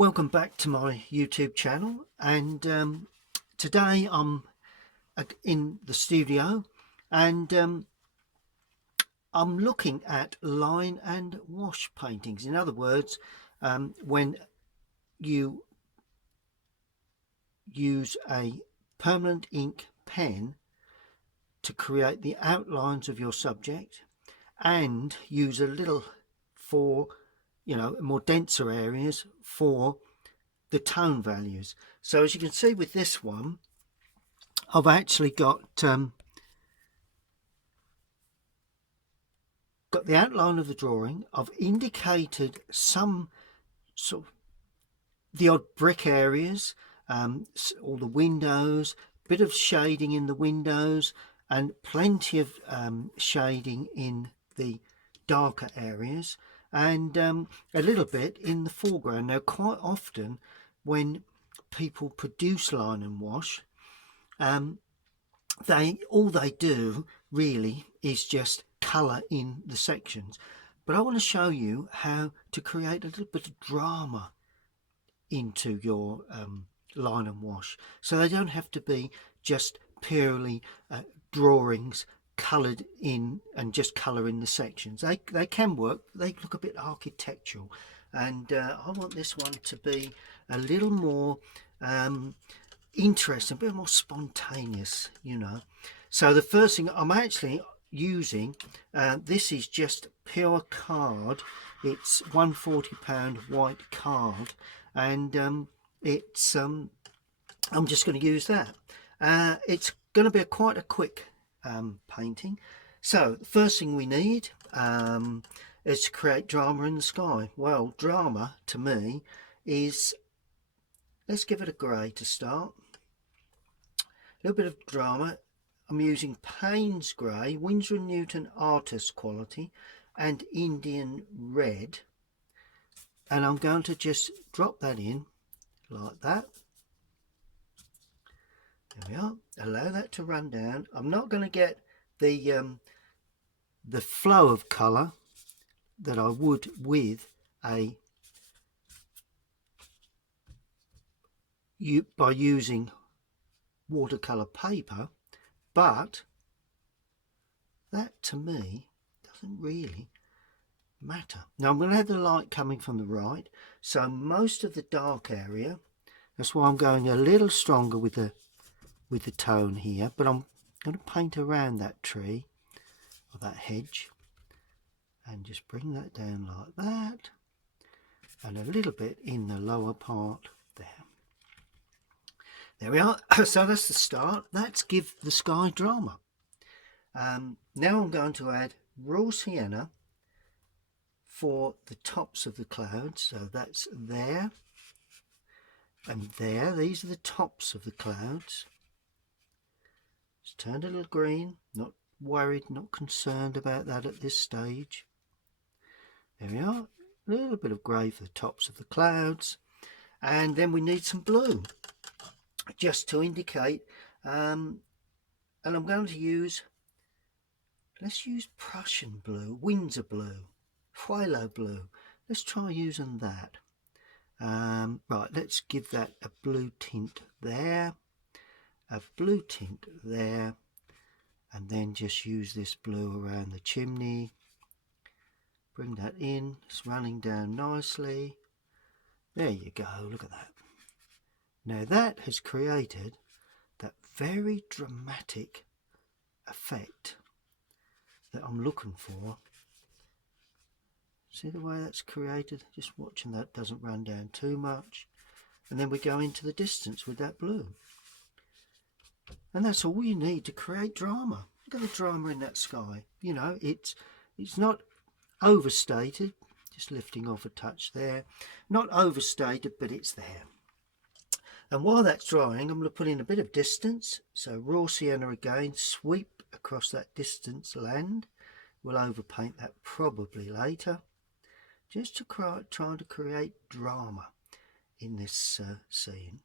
Welcome back to my YouTube channel, and today I'm in the studio, and I'm looking at line and wash paintings. In other words, when you use a permanent ink pen to create the outlines of your subject and use a little for more denser areas for the tone values. So as you can see with this one, I've actually got the outline of the drawing. I've indicated some sort of the odd brick areas, all the windows, bit of shading in the windows, and plenty of shading in the darker areas, and a little bit in the foreground. Now, quite often when people produce line and wash, all they do really is just colour in the sections. But I want to show you how to create a little bit of drama into your line and wash, so they don't have to be just purely drawings coloured in and just colour in the sections. They can work, they look a bit architectural, and I want this one to be a little more interesting, a bit more spontaneous, So the first thing I'm actually using, this is just pure card. It's £140 white card, and it's I'm just going to use that. It's going to be quite a quick painting. So the first thing we need is to create drama in the sky. Well, drama to me is, let's give it a grey to start. A little bit of drama. I'm using Payne's Grey, Winsor & Newton Artist Quality, and Indian Red. And I'm going to just drop that in like that. There we are. Allow that to run down. I'm not going to get the flow of colour that I would with by using watercolour paper, but that to me doesn't really matter. Now I'm going to have the light coming from the right, so most of the dark area, that's why I'm going a little stronger with the tone here, but I'm going to paint around that tree or that hedge and just bring that down like that, and a little bit in the lower part there. There we are. So that's the start. Let's give the sky drama. Now I'm going to add raw sienna for the tops of the clouds. So that's there and there. These are the tops of the clouds. It's turned a little green. Not worried, not concerned about that at this stage. There we are. A little bit of grey for the tops of the clouds. And then we need some blue, just to indicate, and I'm going to use, let's use Prussian blue, Windsor blue, phthalo blue. Let's try using that. Right, let's give that a blue tint there, a blue tint there, and then just use this blue around the chimney. Bring that in, it's running down nicely. There you go, look at that. Now that has created that very dramatic effect that I'm looking for. See the way that's created? Just watching that doesn't run down too much. And then we go into the distance with that blue. And that's all you need to create drama. Look at the drama in that sky. It's not overstated, just lifting off a touch there. Not overstated, but it's there. And while that's drying, I'm going to put in a bit of distance. So raw sienna again, sweep across that distance land. We'll overpaint that probably later, just to try to create drama in this scene.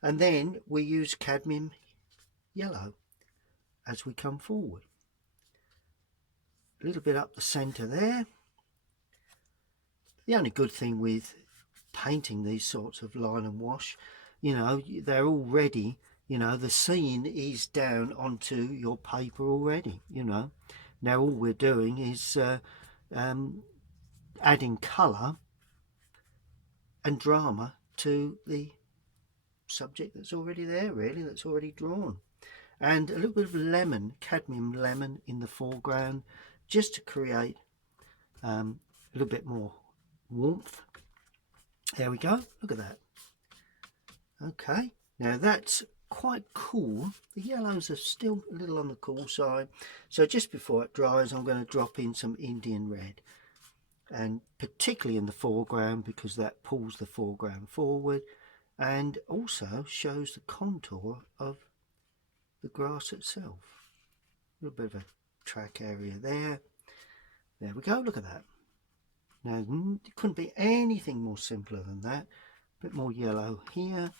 And then we use cadmium yellow as we come forward. A little bit up the centre there. The only good thing with painting these sorts of line and wash, you know, they're already, you know, the scene is down onto your paper already, you know. Now all we're doing is adding colour and drama to the subject that's already there, really, that's already drawn. And a little bit of lemon, cadmium lemon in the foreground, just to create a little bit more warmth. There we go, look at that. Okay, now that's quite cool. The yellows are still a little on the cool side, so just before it dries I'm going to drop in some Indian red, and particularly in the foreground because that pulls the foreground forward and also shows the contour of the grass itself. A little bit of a track area there. There we go, look at that. Now it couldn't be anything more simpler than that. A bit more yellow here,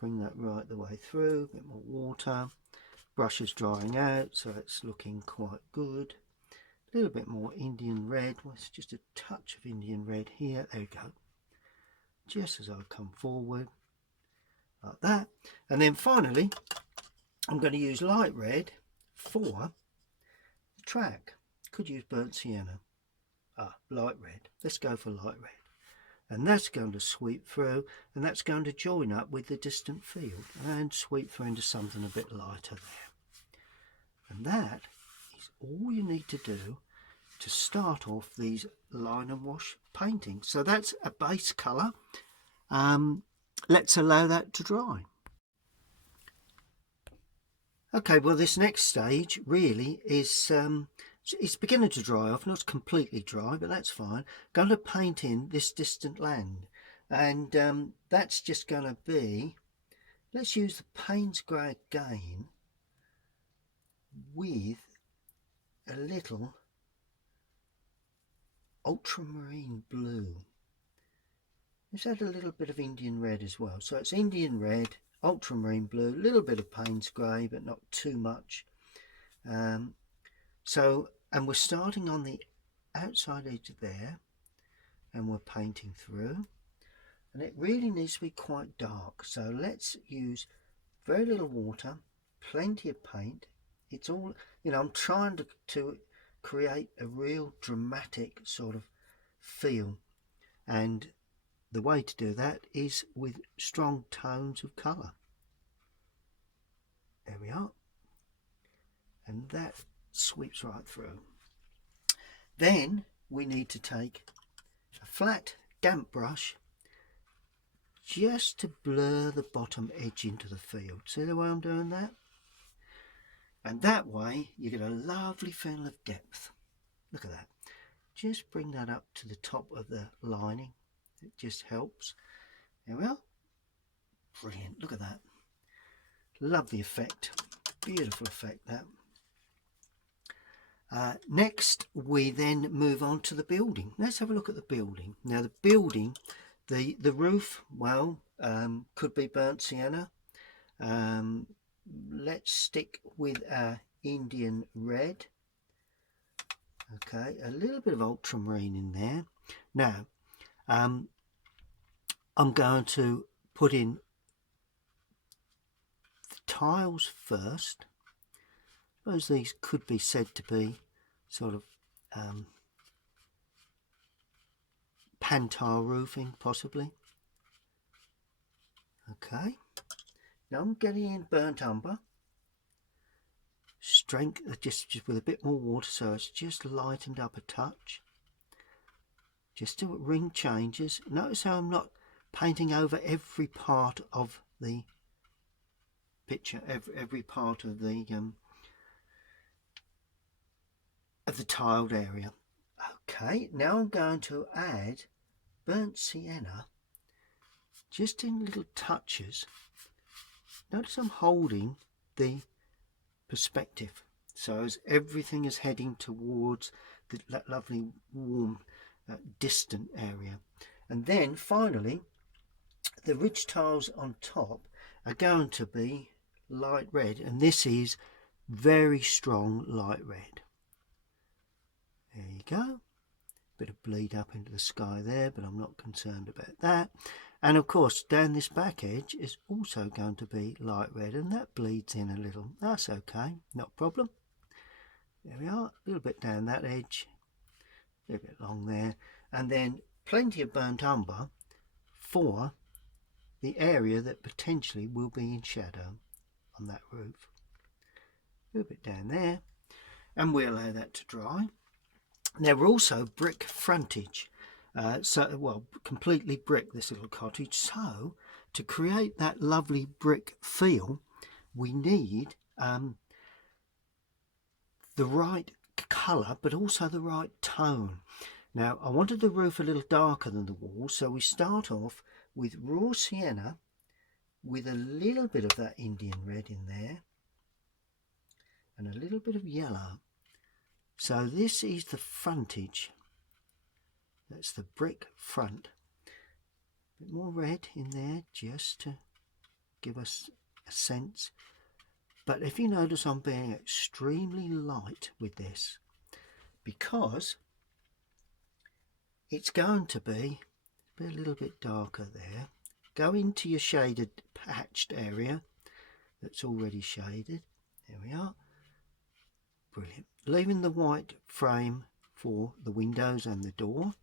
bring that right the way through, a bit more water. Brush is drying out, so it's looking quite good. A little bit more Indian red, well, it's just a touch of Indian red here, there we go. Just as I come forward, like that. And then finally, I'm going to use light red for the track. Could use burnt sienna. Light red. Let's go for light red. And that's going to sweep through, and that's going to join up with the distant field and sweep through into something a bit lighter there. And that is all you need to do to start off these line and wash paintings. So that's a base colour. Let's allow that to dry. Okay, well this next stage really is it's beginning to dry off, not completely dry, but that's fine. Going to paint in this distant land, and that's just going to be, let's use the Payne's grey again with a little ultramarine blue. Let's add a little bit of Indian red as well. So it's Indian red, ultramarine blue, a little bit of Payne's grey, but not too much. And we're starting on the outside edge there, and we're painting through, and it really needs to be quite dark. So let's use very little water, plenty of paint. It's all, you know, I'm trying to create a real dramatic sort of feel, and the way to do that is with strong tones of colour. There we are, and that sweeps right through. Then we need to take a flat damp brush just to blur the bottom edge into the field. See the way I'm doing that? And that way you get a lovely feel of depth. Look at that. Just bring that up to the top of the lining. It just helps. There we are. Brilliant. Look at that. Lovely effect. Beautiful effect that. Next we then move on to the building. Let's have a look at the building. Now the building, the roof, well, could be burnt sienna. Let's stick with our Indian red. Okay, a little bit of ultramarine in there. Now I'm going to put in the tiles first. I suppose these could be said to be sort of pan-tile roofing, possibly. Okay, now I'm getting in burnt umber. Strength, just with a bit more water, so it's just lightened up a touch. Just do ring changes. Notice how I'm not painting over every part of the picture, every part of the tiled area. Okay, now I'm going to add burnt sienna just in little touches. Notice I'm holding the perspective, so as everything is heading towards that lovely warm distant area. And then finally the ridge tiles on top are going to be light red, and this is very strong light red. There you go. bit of bleed up into the sky there, but I'm not concerned about that. And of course down this back edge is also going to be light red, and that bleeds in a little. That's okay, not a problem. There we are, a little bit down that edge, a little bit along there, and then plenty of burnt umber for the area that potentially will be in shadow on that roof. A little bit down there, and we'll allow that to dry. Now we're also brick frontage, well, completely brick, this little cottage. So to create that lovely brick feel, we need the right colour, but also the right tone. Now I wanted the roof a little darker than the walls, so we start off with raw sienna with a little bit of that Indian red in there and a little bit of yellow. So this is the frontage. That's the brick front. A bit more red in there just to give us a sense. But if you notice, I'm being extremely light with this because it's going to be a little bit darker there. Go into your shaded patched area that's already shaded. There we are. Brilliant. Leaving the white frame for the windows and the door.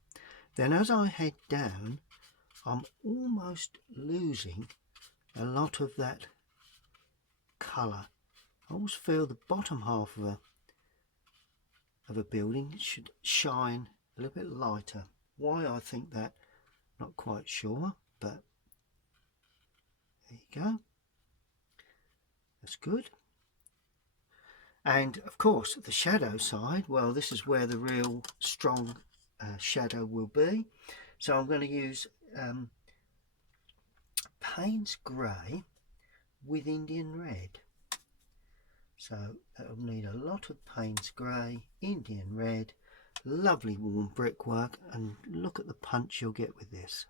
Then as I head down, I'm almost losing a lot of that colour. I always feel the bottom half of a building should shine a little bit lighter. Why I think that, not quite sure, but there you go. That's good. And of course the shadow side, well, this is where the real strong shadow will be. So I'm going to use Payne's grey with Indian red. So that'll need a lot of Payne's grey, Indian red, lovely warm brickwork, and look at the punch you'll get with this.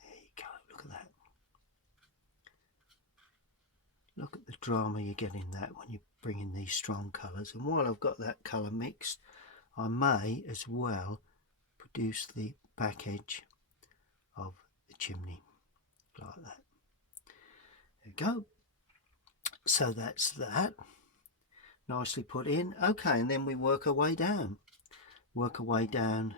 There you go, look at that. Look at the drama you get in that when you bring in these strong colours. And while I've got that colour mixed, I may as well produce the back edge of the chimney like that. There we go. So that's that. Nicely put in. Okay, and then we work our way down. Work our way down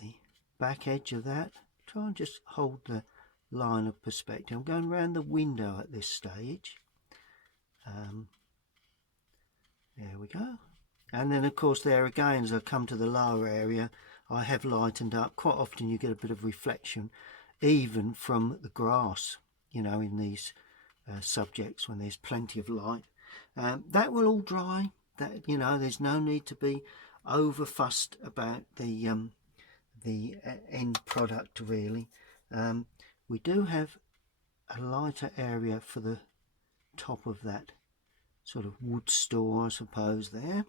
the back edge of that. Try and just hold the line of perspective. I'm going around the window at this stage. There we go. And then of course there again, as I come to the lower area, I have lightened up. Quite often you get a bit of reflection even from the grass, you know, in these subjects when there's plenty of light. That will all dry. That, you know, there's no need to be over fussed about the end product really. We do have a lighter area for the top of that sort of wood store, I suppose, there.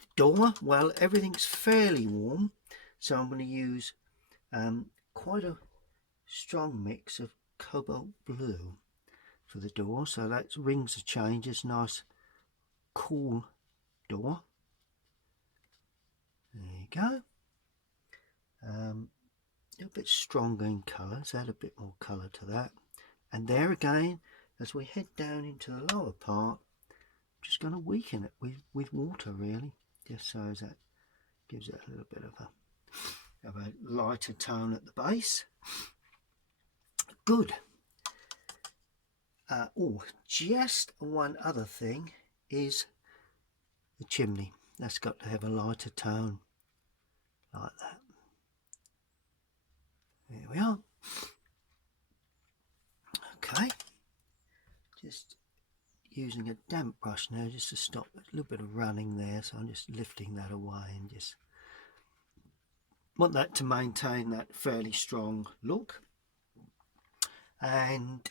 The door, well, everything's fairly warm, so I'm going to use quite a strong mix of cobalt blue for the door, so that rings a change. It's nice cool door. There you go. A little bit stronger in colour, let's add a bit more colour to that. And there again, as we head down into the lower part, I'm just going to weaken it with water really, just so as that gives it a little bit of a lighter tone at the base. Good. Oh, just one other thing is the chimney. That's got to have a lighter tone like that. There we are. Okay, just using a damp brush now just to stop a little bit of running there, so I'm just lifting that away and just want that to maintain that fairly strong look. And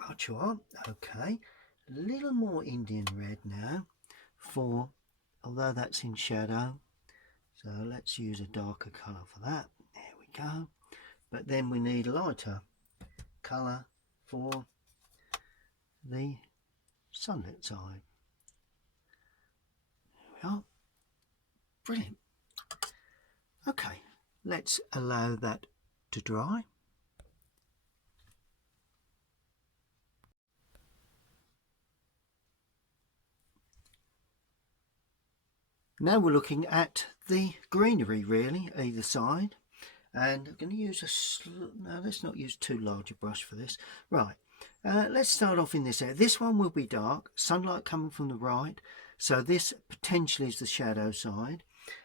right you are. Okay, a little more Indian red now, for although that's in shadow, so let's use a darker colour for that. There we go. But then we need a lighter colour for the sunlit side. we are. Brilliant. Okay, let's allow that to dry. Now we're looking at the greenery really, either side. And I'm going to use no, let's not use too large a brush for this. Right, let's start off in this area. This one will be dark, sunlight coming from the right, so this potentially is the shadow side.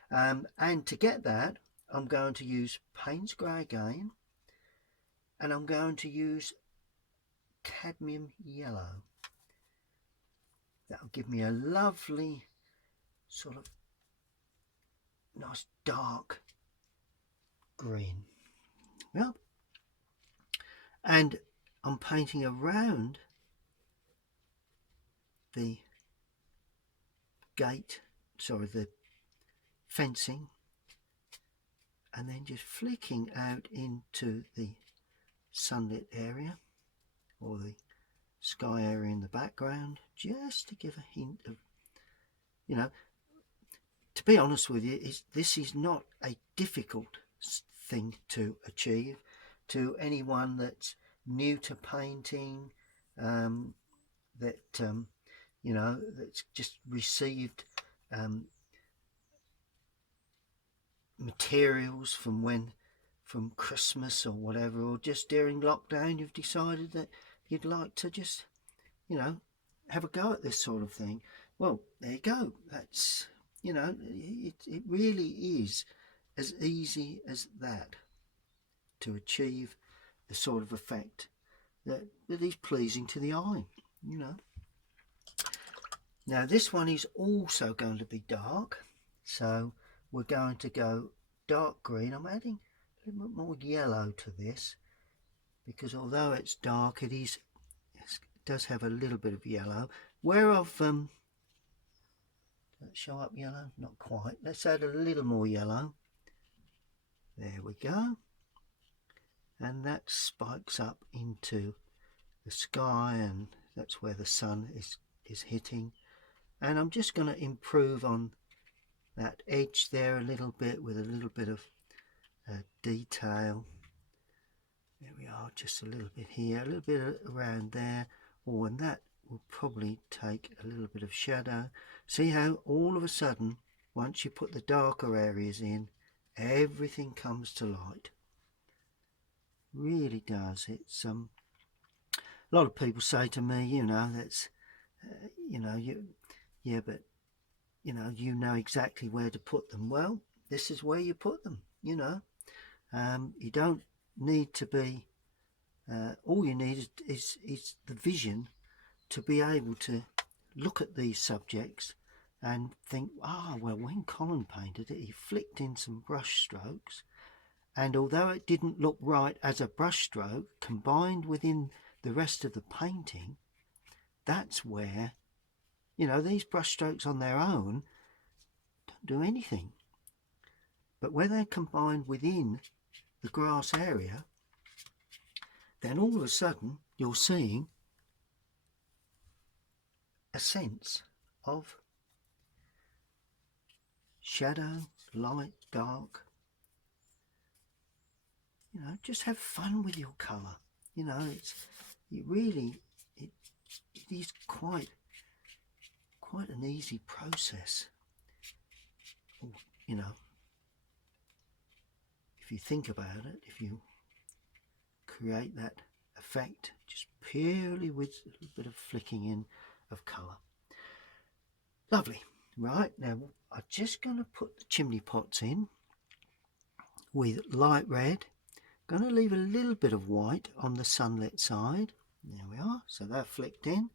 And to get that, I'm going to use Payne's Grey again, and I'm going to use cadmium yellow. That'll give me a lovely sort of nice dark green. Yeah. And I'm painting around the gate, sorry, the fencing, and then just flicking out into the sunlit area or the sky area in the background, just to give a hint of, you know, to be honest with you, this is not a difficult thing to achieve. To anyone that's new to painting, you know, that's just received materials from Christmas or whatever, or just during lockdown you've decided that you'd like to just, you know, have a go at this sort of thing. Well, there you go. That's, you know, it really is as easy as that to achieve the sort of effect that is pleasing to the eye, you know. Now this one is also going to be dark, so we're going to go dark green. I'm adding a little bit more yellow to this because although it's dark, it does have a little bit of yellow. Where I've does that show up yellow? Not quite. Let's add a little more yellow. There we go. And that spikes up into the sky, and that's where the sun is hitting. And I'm just going to improve on that edge there a little bit with a little bit of detail. There we are, just a little bit here, a little bit around there. Oh, and that will probably take a little bit of shadow. See how all of a sudden, once you put the darker areas in, everything comes to light. Really does. It's a lot of people say to me, you know, that's you know, but you know exactly where to put them. Well, this is where you put them, you know. You don't need to be all you need is the vision to be able to look at these subjects and think, well, when Colin painted it, he flicked in some brush strokes, and although it didn't look right as a brush stroke combined within the rest of the painting, that's where, you know, these brush strokes on their own don't do anything. But when they're combined within the grass area, then all of a sudden you're seeing a sense of shadow, light, dark. You know, just have fun with your colour. You know, it is quite an easy process. You know, if you think about it, if you create that effect just purely with a little bit of flicking in of colour. Lovely. Right, now I'm just going to put the chimney pots in with light red. Going to leave a little bit of white on the sunlit side. There we are, so they're flicked in.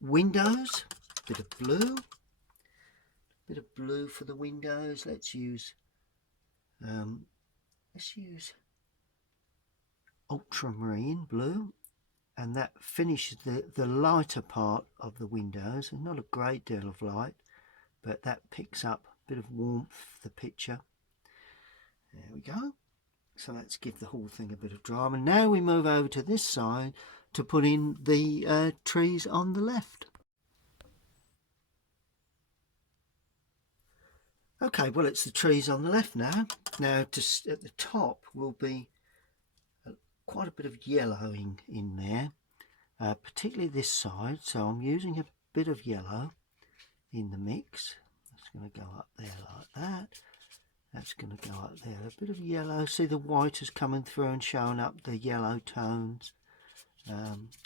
Windows, bit of blue for the windows. Let's use ultramarine blue, and that finishes the lighter part of the windows. There's not a great deal of light, but that picks up a bit of warmth for the picture. There we go. So let's give the whole thing a bit of drama. Now we move over to this side to put in the trees on the left. Okay, well, it's the trees on the left now. Now, just at the top will be quite a bit of yellowing in there, particularly this side. So I'm using a bit of yellow in the mix. That's going to go up there like that. That's going to go up there. A bit of yellow. See the white is coming through and showing up the yellow tones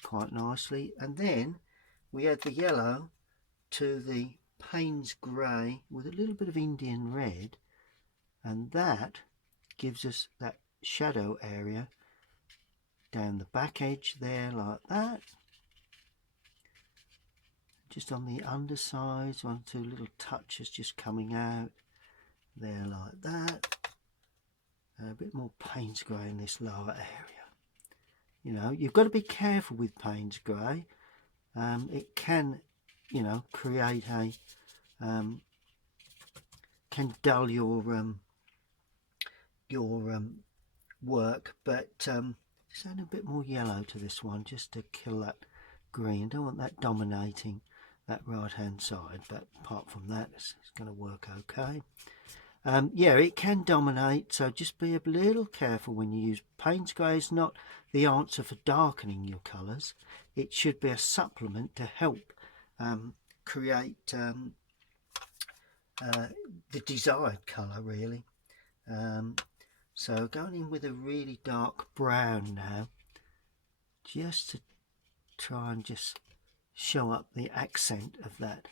quite nicely. And then we add the yellow to the Payne's grey with a little bit of Indian red, and that gives us that shadow area down the back edge there like that. Just on the undersides, 1 or 2 little touches just coming out there like that. A bit more Payne's grey in this lower area. You know, you've got to be careful with Payne's grey. It can, you know, create a can dull your work, but just add a bit more yellow to this one just to kill that green. Don't want that dominating that right hand side, but apart from that, it's going to work okay. Yeah, it can dominate, so just be a little careful when you use Payne's grey. Is not the answer for darkening your colours. It should be a supplement to help create the desired colour, really. So going in with a really dark brown now, just to try and just show up the accent of that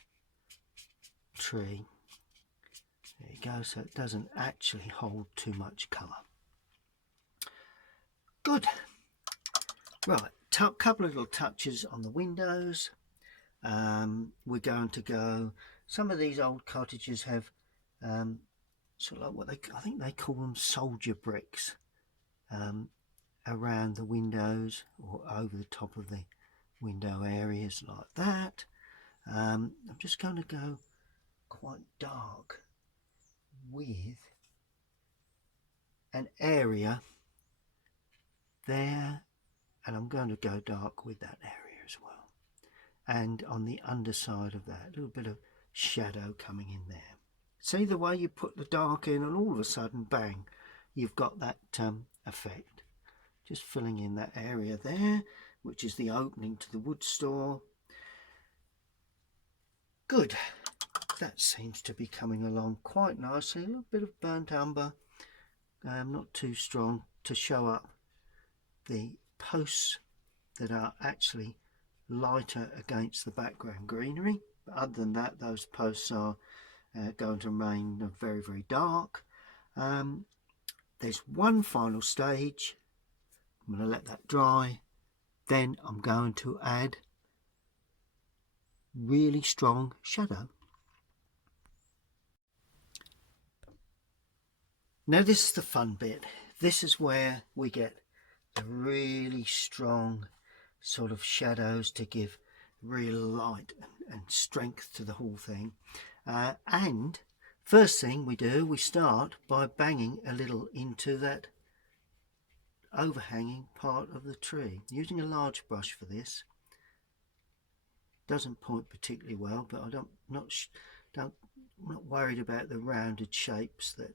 tree. There you go, so it doesn't actually hold too much colour. Good. Right, couple of little touches on the windows. We're going to go, some of these old cottages have sort of like I think they call them soldier bricks around the windows or over the top of the window areas like that. I'm just going to go quite dark with an area there, and I'm going to go dark with that area as well, and on the underside of that, a little bit of shadow coming in there. See the way you put the dark in and all of a sudden, bang, you've got that effect. Just filling in that area there, which is the opening to the wood store. Good. That seems to be coming along quite nicely. A little bit of burnt umber, not too strong, to show up the posts that are actually lighter against the background greenery. But other than that, those posts are going to remain very, very dark. There's one final stage. I'm going to let that dry. Then I'm going to add really strong shadow. Now this is the fun bit. This is where we get the really strong sort of shadows to give real light and strength to the whole thing. And first thing we do, we start by banging a little into that overhanging part of the tree, using a large brush for this. Doesn't point particularly well, but I'm not worried about the rounded shapes that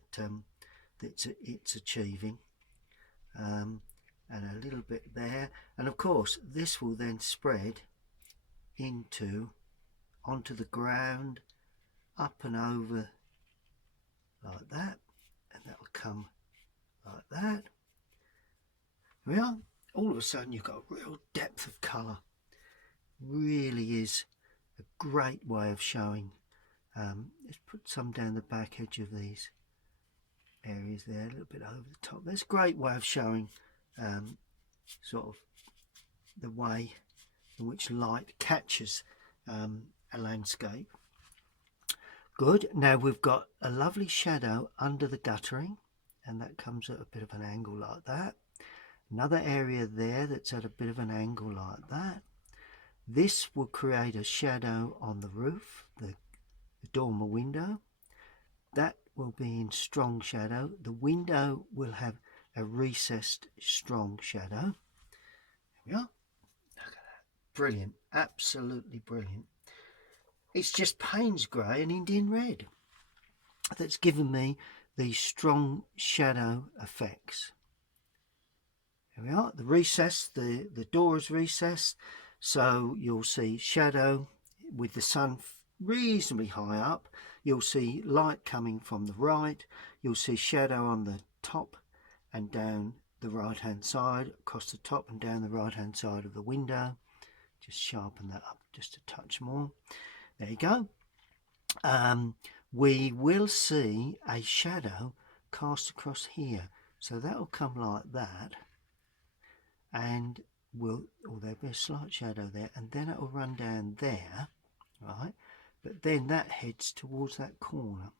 it's achieving. And a little bit there, and of course this will then spread onto the ground, up and over like that, and that'll come like that. Well, all of a sudden you've got a real depth of colour. Really is a great way of showing. Let's put some down the back edge of these areas there, a little bit over the top. That's a great way of showing sort of the way in which light catches a landscape. Good. Now we've got a lovely shadow under the guttering, and that comes at a bit of an angle like that. Another area there that's at a bit of an angle like that. This will create a shadow on the roof, the dormer window. That will be in strong shadow. The window will have a recessed strong shadow. There we are. Look at that. Brilliant. Absolutely brilliant. It's just Payne's grey and Indian red. that's given me these strong shadow effects. Here we are, the recess, the door is recessed, so you'll see shadow with the sun reasonably high up. You'll see light coming from the right. You'll see shadow on the top and down the right hand side, across the top and down the right hand side of the window. Just sharpen that up just a touch more. There you go. We will see a shadow cast across here, so that will come like that, and there'll be a slight shadow there, and then it will run down there, right? But then that heads towards that corner,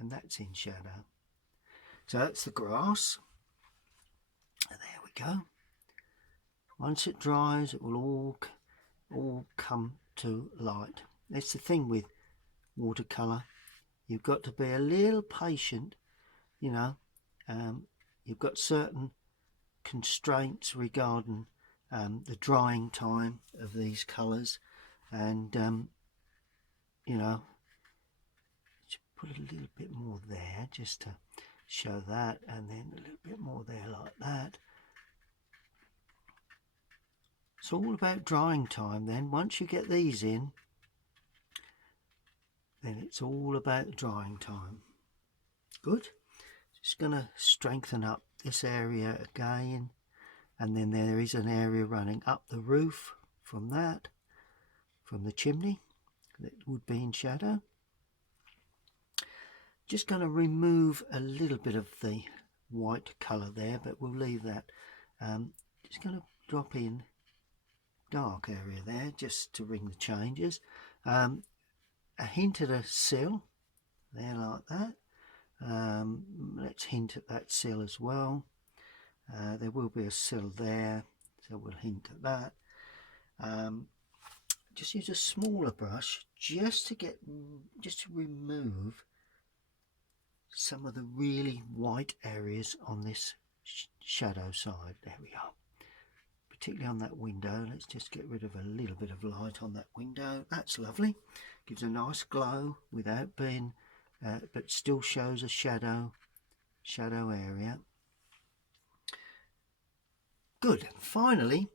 and that's in shadow. So that's the grass. And there we go. Once it dries, it will all come to light. That's the thing with watercolour. You've got to be a little patient, you know. You've got certain constraints regarding the drying time of these colours, and you know, put a little bit more there just to show that, and then a little bit more there like that. It's all about drying time then. Once you get these in, then it's all about drying time. Good. Just going to strengthen up this area again, and then there is an area running up the roof from that, from the chimney, that would be in shadow. Just going to remove a little bit of the white colour there, but we'll leave that. Just going to drop in dark area there just to ring the changes. A hint at a sill there like that. Let's hint at that sill as well. There will be a sill there, so we'll hint at that. Just use a smaller brush just to remove some of the really white areas on this shadow side. There we are. Particularly on that window. Let's just get rid of a little bit of light on that window. That's lovely. Gives a nice glow without being, but still shows a shadow area. Good. Finally,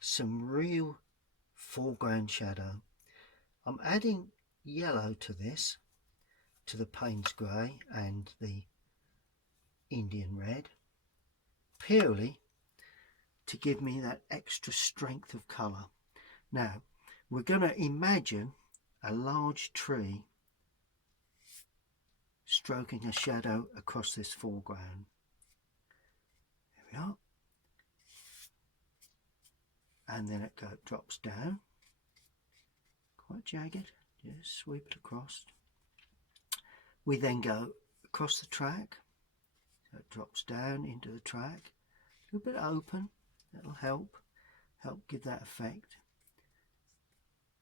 some real foreground shadow. I'm adding yellow to this, to the Payne's grey and the Indian red, purely to give me that extra strength of colour. Now, we're going to imagine a large tree stroking a shadow across this foreground. There we are. And then it drops down, quite jagged, just sweep it across. We then go across the track, so it drops down into the track, a little bit open. That'll help give that effect.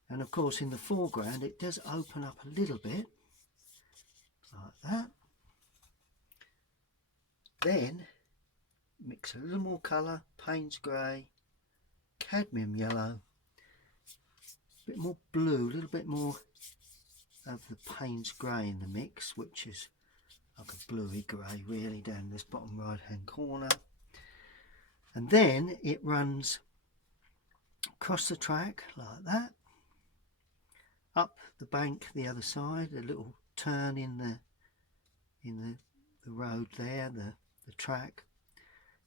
And of course in the foreground it does open up a little bit like that. Then mix a little more colour, Payne's grey, cadmium yellow, a bit more blue, a little bit more of the Payne's grey in the mix, which is like a bluey grey really down this bottom right hand corner. And then it runs across the track like that, up the bank the other side, a little turn in the road there, the track.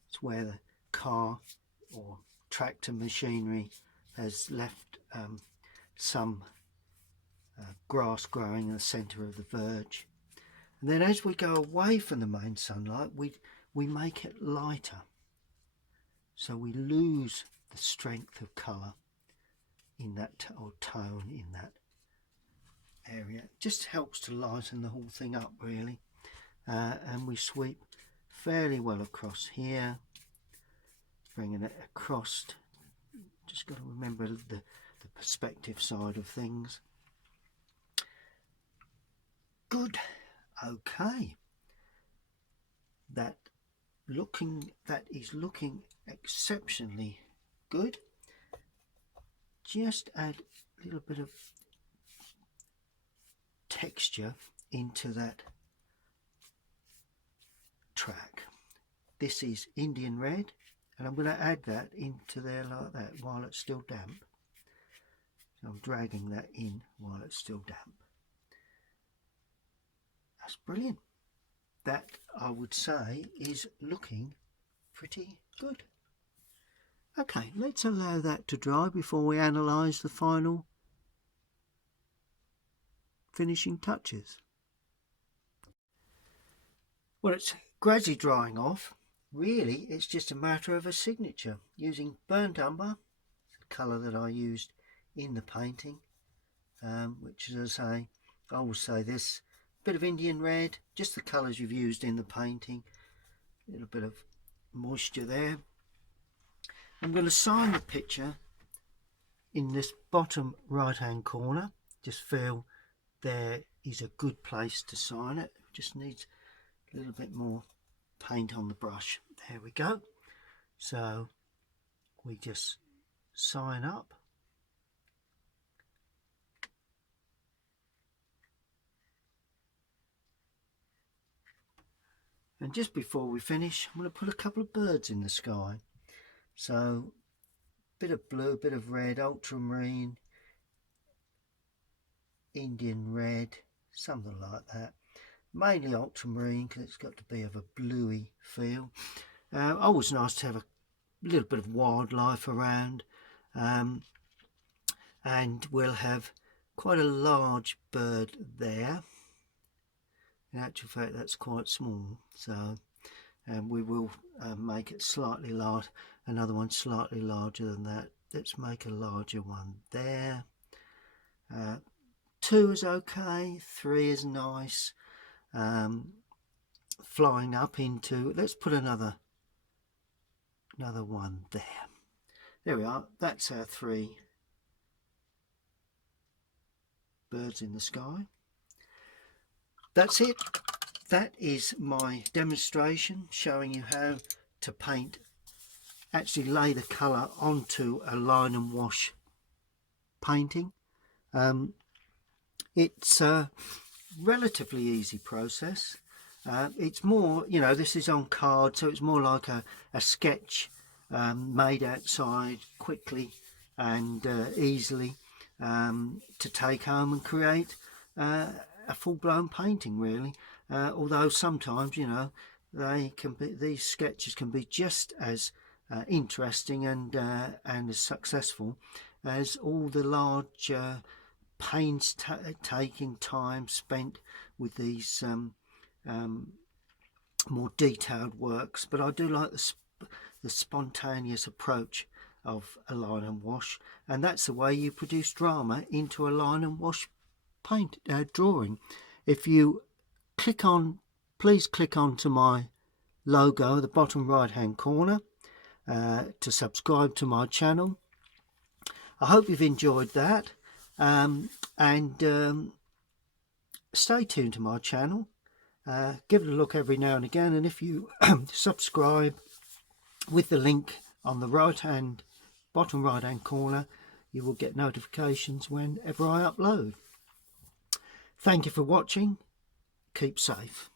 It's where the car or tractor machinery has left some grass growing in the centre of the verge. And then as we go away from the main sunlight, we make it lighter. So we lose the strength of colour in that, or tone in that area. It just helps to lighten the whole thing up really. And we sweep fairly well across here, bringing it across. Just got to remember the perspective side of things. Good. Okay. That is looking exceptionally good. Just add a little bit of texture into that this is Indian red, and I'm going to add that into there like that while it's still damp. So I'm dragging that in while it's still damp. That's brilliant. That, I would say, is looking pretty good. Okay, let's allow that to dry before we analyse the final finishing touches. Well, it's gradually drying off. Really, it's just a matter of a signature using burnt umber, the colour that I used in the painting, which, as I will say, this bit of Indian red, just the colours you've used in the painting, a little bit of moisture there. I'm going to sign the picture in this bottom right hand corner. Just feel there is a good place to sign it. Just needs a little bit more paint on the brush. There we go. So we just sign up. And just before we finish, I'm going to put a couple of birds in the sky. So bit of blue, bit of red, ultramarine, Indian red, something like that. Mainly ultramarine because it's got to be of a bluey feel. Always nice to have a little bit of wildlife around, and we'll have quite a large bird there. In actual fact, that's quite small, so we will make it slightly large, another one slightly larger than that. Let's make a larger one there. 2 is okay, 3 is nice. Flying up into, let's put another one there. There we are. That's our 3 birds in the sky. That's it. That is my demonstration showing you how to paint, actually lay the colour onto a line and wash painting. It's a relatively easy process. It's more, you know, this is on card, so it's more like a sketch made outside quickly and easily to take home and create a full-blown painting, really. Although sometimes, you know, they can be, these sketches can be just as interesting and as successful as all the large painstaking time spent with these more detailed works. But I do like the spontaneous approach of a line and wash, and that's the way you produce drama into a line and wash paint drawing. If you click on, please click on to my logo at the bottom right hand corner to subscribe to my channel. I hope you've enjoyed that, and stay tuned to my channel. Give it a look every now and again, and if you subscribe with the link on the bottom right hand corner, you will get notifications whenever I upload. Thank you for watching. Keep safe.